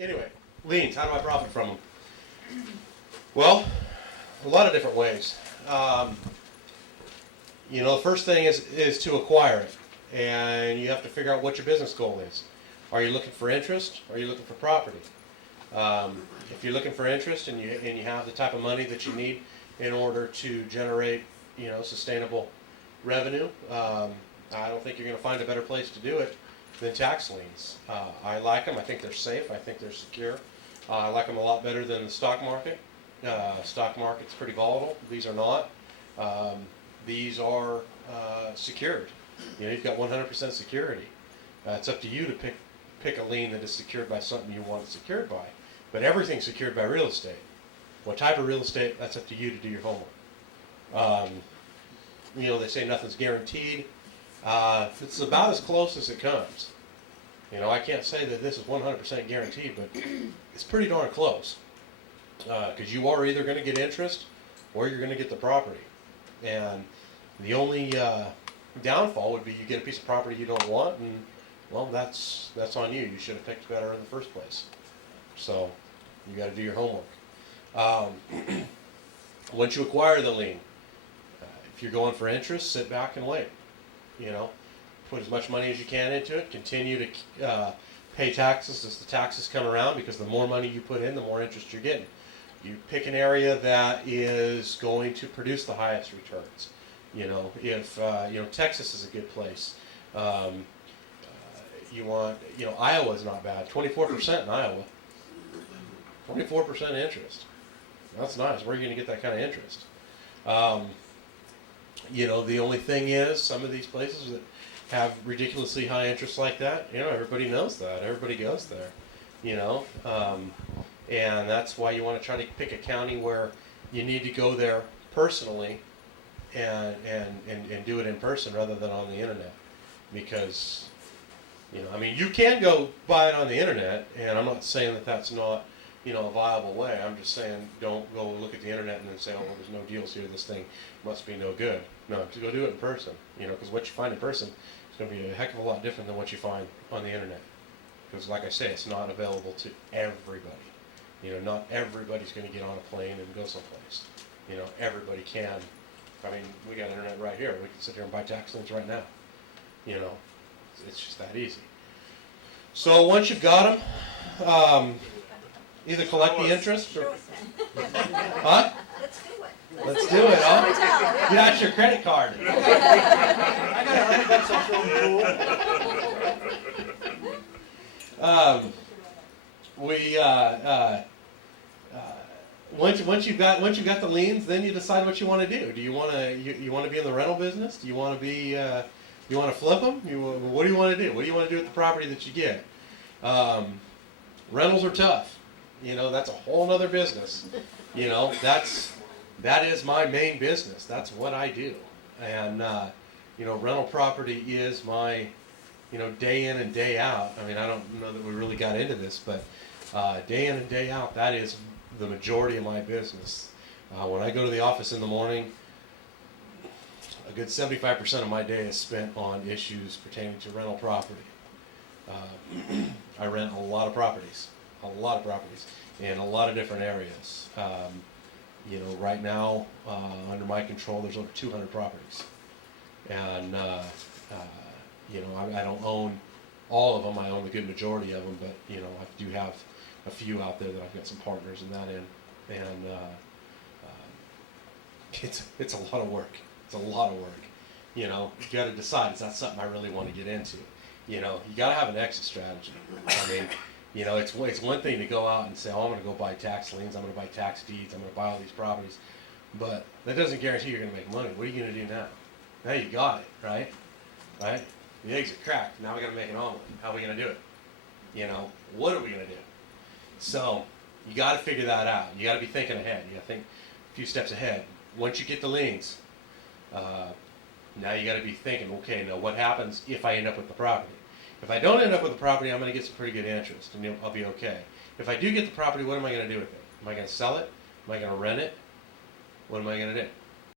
Anyway, liens, how do I profit from them? Well, a lot of different ways. The first thing is to acquire it, and you have to figure out what your business goal is. Are you looking for interest? Or are you looking for property? If you're looking for interest and you have the type of money that you need in order to generate sustainable revenue, I don't think you're going to find a better place to do it than tax liens. I like them. I think they're safe. I think they're secure. I like them a lot better than the stock market. Stock market's pretty volatile. These are not. These are secured. You've got 100% security. It's up to you to pick a lien that is secured by something you want it secured by. But everything's secured by real estate. What type of real estate, that's up to you to do your homework. They say nothing's guaranteed. It's about as close as it comes. I can't say that this is 100% guaranteed, but it's pretty darn close. Because you are either going to get interest or you're going to get the property. And the only downfall would be you get a piece of property you don't want, and well, that's on you. You should have picked better in the first place. So you got to do your homework. Once you acquire the lien, if you're going for interest, sit back and wait. Put as much money as you can into it. Continue to pay taxes as the taxes come around, because the more money you put in, the more interest you're getting. You pick an area that is going to produce the highest returns. If Texas is a good place. Iowa's not bad. 24% in Iowa. 24% interest. That's nice. Where are you going to get that kind of interest? The only thing is, some of these places that have ridiculously high interest like that, everybody knows that. Everybody goes there. And that's why you want to try to pick a county where you need to go there personally and do it in person rather than on the internet. Because, you can go buy it on the internet, and I'm not saying that that's not, a viable way. I'm just saying don't go look at the internet and then say, oh, well, there's no deals here, this thing must be no good. No, to go do it in person, because what you find in person is going to be a heck of a lot different than what you find on the internet. Because like I say, it's not available to everybody. Not everybody's going to get on a plane and go someplace. Everybody can. We got internet right here. We can sit here and buy tax liens right now. It's just that easy. So once you've got them, either collect the interest or... Huh? Let's do it. Let's do it, huh? Get out your credit card. I got $100 Once you've got the liens, then you decide what you want to do. Do you want to be in the rental business? Do you want to be you want to flip them? What do you want to do? What do you want to do with the property that you get? Rentals are tough. That's a whole other business. That is my main business. That's what I do. And rental property is my day in and day out. I don't know that we really got into this, but day in and day out, that is the majority of my business. When I go to the office in the morning, a good 75% of my day is spent on issues pertaining to rental property. I rent a lot of properties in a lot of different areas. Right now, under my control, there's over 200 properties. And, I don't own all of them. I own a good majority of them, but, I do have a few out there that I've got some partners in that in. And it's a lot of work. It's a lot of work. You got to decide, is that something I really want to get into? You got to have an exit strategy. It's one thing to go out and say, oh, I'm going to go buy tax liens, I'm going to buy tax deeds, I'm going to buy all these properties. But that doesn't guarantee you're going to make money. What are you going to do now? Now you got it, right? Right? The eggs are cracked. Now we got to make an omelet. How are we going to do it? What are we going to do? So you got to figure that out. You got to be thinking ahead. You got to think a few steps ahead. Once you get the liens, now you got to be thinking, okay, now what happens if I end up with the property? If I don't end up with the property, I'm going to get some pretty good interest, and I'll be okay. If I do get the property, what am I going to do with it? Am I going to sell it? Am I going to rent it? What am I going to do?